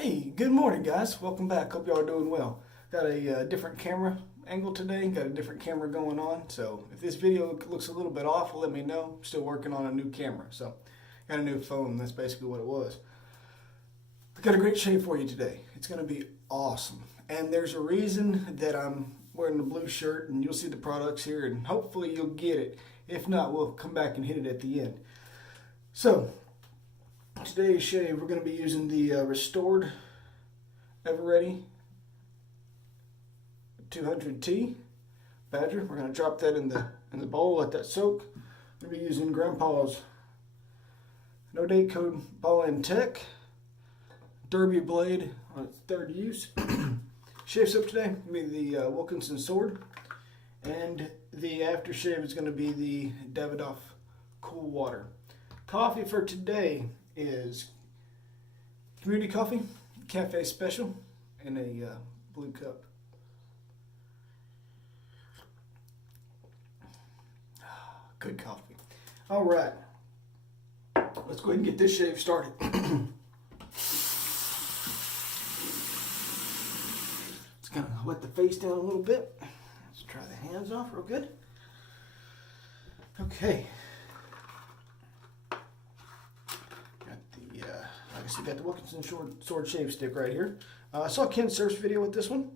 Hey, good morning, guys. Welcome back. Hope y'all are doing well. Got a different camera angle today. Got a different camera going on. So if this video looks a little bit off, let me know. I'm still working on a new camera. So got a new phone. That's basically what it was. I got a great shave for you today. It's going to be awesome. And there's a reason that I'm wearing the blue shirt, and you'll see the products here, and hopefully you'll get it. If not, we'll come back and hit it at the end. So today's shave, we're going to be using the Restored Ever Ready 200T Badger. We're going to drop that in the bowl, let that soak. We're going to be using Grandpa's no date code Ball & Tech Derby blade on its third use. Shave soap today will be the Wilkinson Sword, and the aftershave is going to be the Davidoff Cool Water. Coffee for today is community coffee, cafe special, in a blue cup. Good coffee. All right, let's go ahead and get this shave started. Let's kind of wet the face down a little bit. Let's try the hands off real good. Okay. I got the Wilkinson Sword shave stick right here. I saw Ken Surf's video with this one.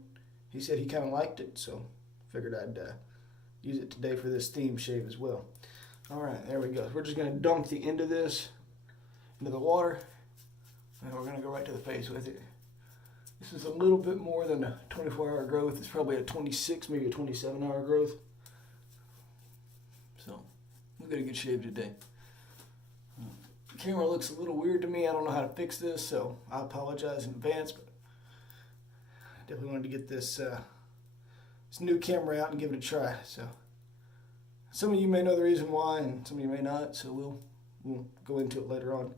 He said he kind of liked it, so figured I'd use it today for this theme shave as well. All right, there we go. We're just going to dunk the end of this into the water, and we're going to go right to the face with it. This is a little bit more than a 24-hour growth. It's probably a 26, maybe a 27-hour growth. So we'll get a good shave today. The camera looks a little weird to me. I don't know how to fix this, so I apologize in advance, but I definitely wanted to get this new camera out and give it a try. So some of you may know the reason why, and some of you may not, so we'll go into it later on.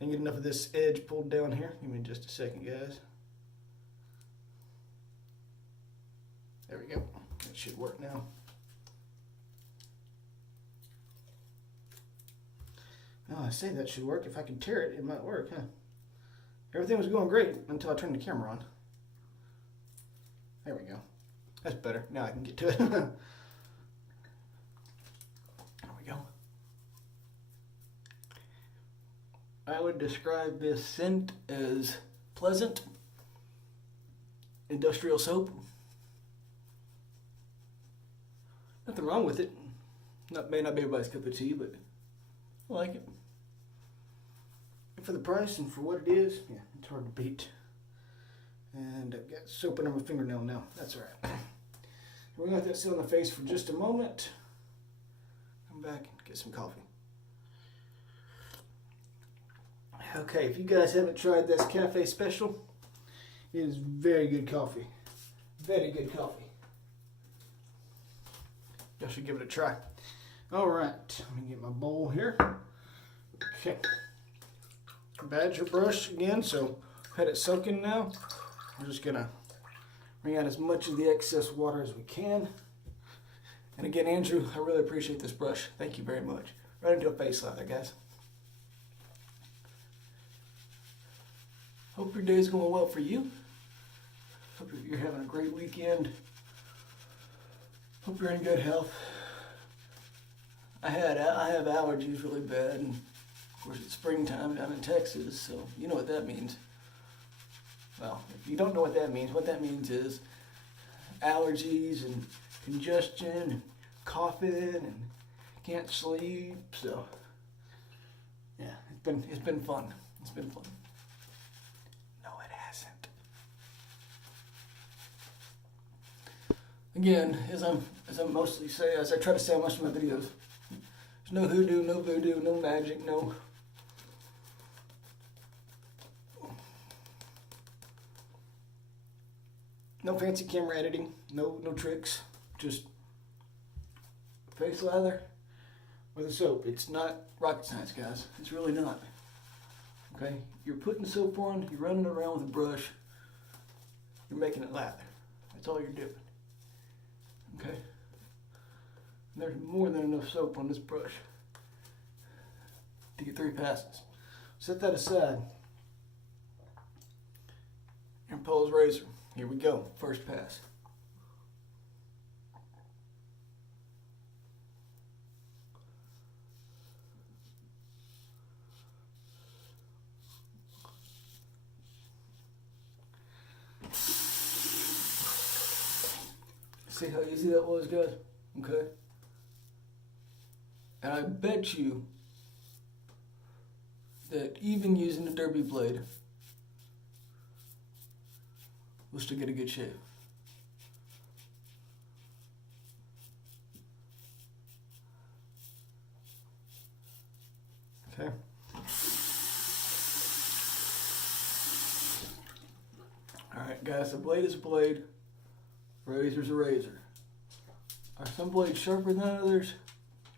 And get enough of this edge pulled down here. Give me just a second, guys. There we go. That should work now. Oh, I say that should work. If I can tear it, it might work, huh? Everything was going great until I turned the camera on. There we go. That's better. Now I can get to it. There we go. I would describe this scent as pleasant industrial soap. Nothing wrong with it. May not be everybody's cup of tea, but I like it. And for the price and for what it is, yeah, it's hard to beat. And I've got soap under my fingernail now. That's all right. We're going to let that sit on the face for just a moment. Come back and get some coffee. Okay, if you guys haven't tried this cafe special, it is very good coffee. Very good coffee. Y'all should give it a try. All right, let me get my bowl here. Okay. Badger brush again, so I've had it soaking now. We're just gonna wring out as much of the excess water as we can. And again, Andrew, I really appreciate this brush. Thank you very much. Right into a face lather, guys. Hope your day's going well for you. Hope you're having a great weekend. Hope you're in good health. I have allergies really bad, and of course it's springtime down in Texas, so you know what that means. Well, if you don't know what that means is allergies and congestion and coughing and can't sleep. So yeah, it's been fun. It's been fun. No, it hasn't. Again, as I try to say on most of my videos, no hoodoo, no voodoo, no magic, no fancy camera editing, no tricks, just face lather with a soap. It's not rocket science, guys. It's really not. Okay? You're putting soap on, you're running around with a brush, you're making it lather. That's all you're doing. Okay? There's more than enough soap on this brush to get 3 passes. Set that aside. Paul's razor. Here we go. First pass. See how easy that was, guys? Okay. And I bet you that even using a derby blade, we'll still get a good shave. Okay. Alright guys, a blade is a blade, razor's a razor. Are some blades sharper than others?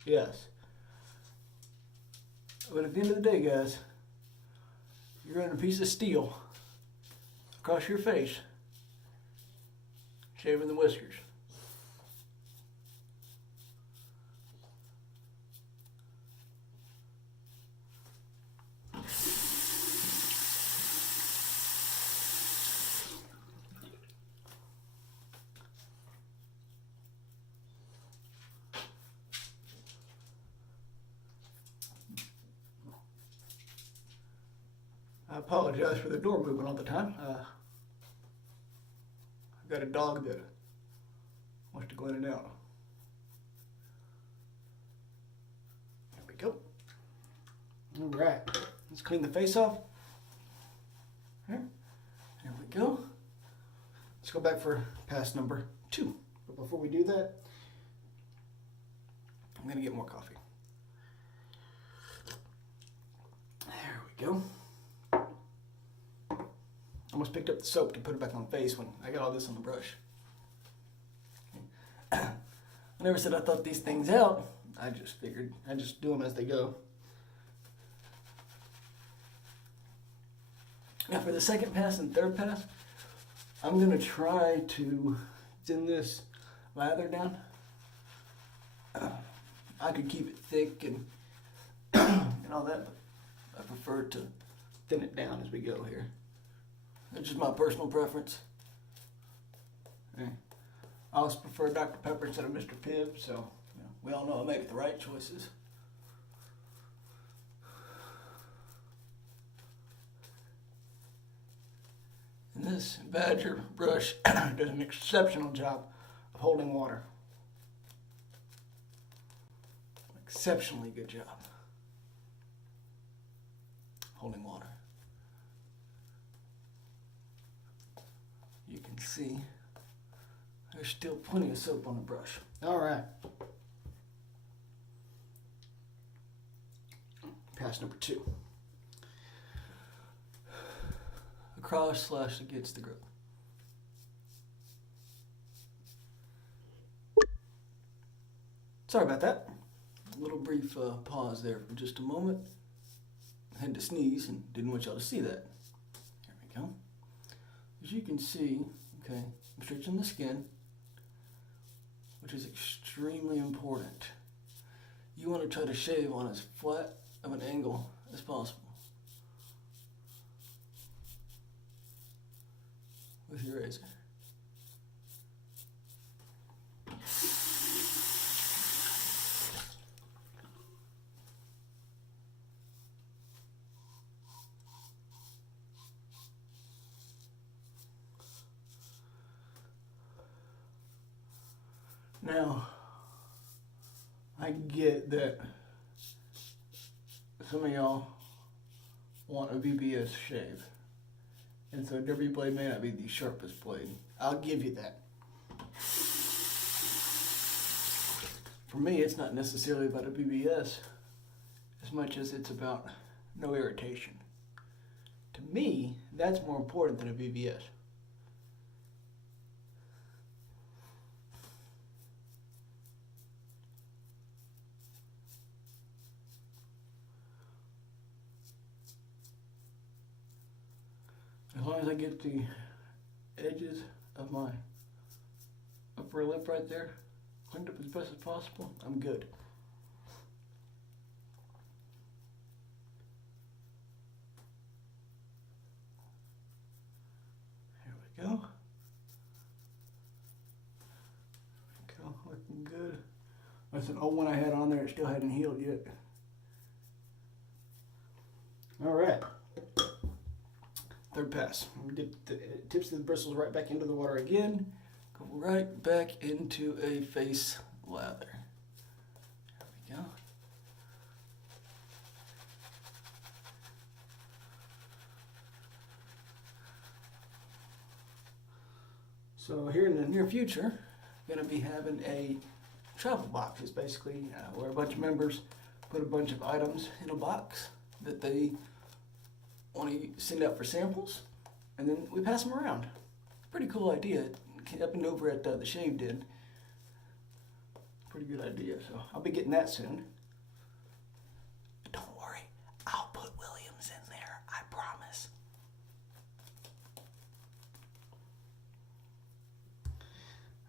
Yes. But at the end of the day, guys, you're running a piece of steel across your face, shaving the whiskers. I apologize for the door moving all the time. I've got a dog that wants to go in and out. There we go. All right, let's clean the face off. There we go. Let's go back for pass number 2. But before we do that, I'm gonna get more coffee. There we go. Almost picked up the soap to put it back on the face when I got all this on the brush. I never said I thought these things out. I just figured I just do them as they go. Now for the second pass and third pass, I'm going to try to thin this lather down. I could keep it thick and all that, but I prefer to thin it down as we go here. That's just my personal preference. I also prefer Dr. Pepper instead of Mr. Pibb, so we all know I make the right choices. And this Badger brush does an exceptional job of holding water. Exceptionally good job holding water. You can see there's still plenty of soap on the brush. All right. Pass number 2. Across / against the grip. Sorry about that. A little brief pause there for just a moment. I had to sneeze and didn't want y'all to see that. There we go. As you can see, okay, I'm stretching the skin, which is extremely important. You want to try to shave on as flat of an angle as possible with your razor. Now, I get that some of y'all want a VBS shave, and so a derby blade may not be the sharpest blade. I'll give you that. For me, it's not necessarily about a VBS as much as it's about no irritation. To me, that's more important than a VBS. As long as I get the edges of my upper lip right there cleaned up as best as possible, I'm good. Here we That's an old one I had on there. It still hadn't healed yet. All right. Third pass. Dip the tips of the bristles right back into the water again. Go right back into a face lather. There we go. So here in the near future, I'm going to be having a travel box. It's basically where a bunch of members put a bunch of items in a box that they want to send out for samples, and then we pass them around. Pretty cool idea. It happened over at the Shave Den. Pretty good idea. So I'll be getting that soon. Don't worry, I'll put Williams in there. I promise.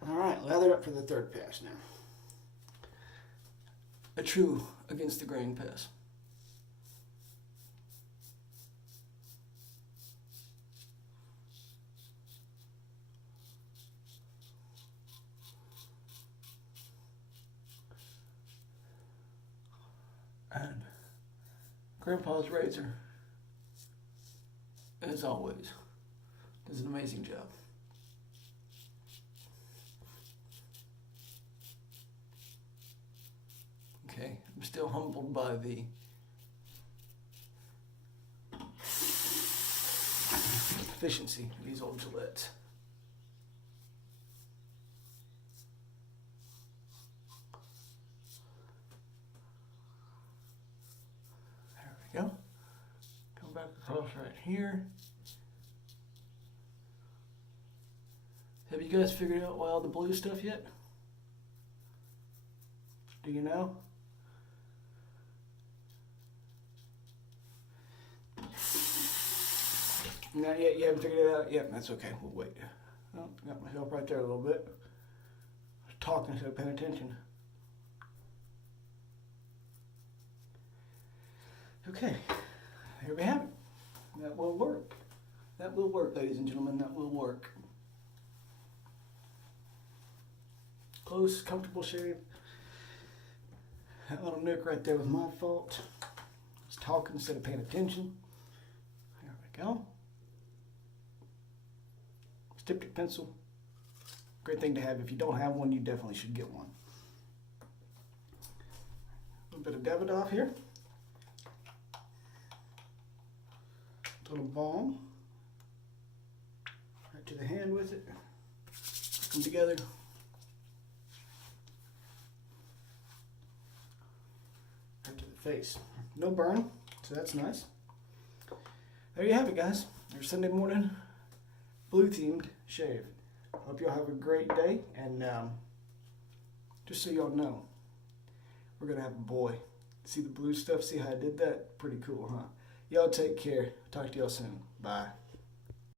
All right, lather up for the third pass now. A true against the grain pass. And Grandpa's razor, as always, does an amazing job. Okay, I'm still humbled by the efficiency of these old Gillettes. There we go. Come back across right here. Have you guys figured out why all the blue stuff yet? Do you know? Not yet, you haven't figured it out yet? That's okay, we'll wait. Oh, got myself right there a little bit. I was talking instead of paying attention. Okay, here we have it. That will work. That will work, ladies and gentlemen, that will work. Close, comfortable shave. That little nick right there was my fault. I was talking instead of paying attention. There we go. Styptic pencil. Great thing to have. If you don't have one, you definitely should get one. A little bit of Davidoff here. A little balm. Right to the hand with it. Come together. Right to the face. No burn, so that's nice. There you have it, guys. There's Sunday morning blue themed shave. Hope y'all have a great day, and just so y'all know, we're gonna have a boy. See the blue stuff? See how I did that? Pretty cool, huh? Y'all take care. Talk to y'all soon. Bye.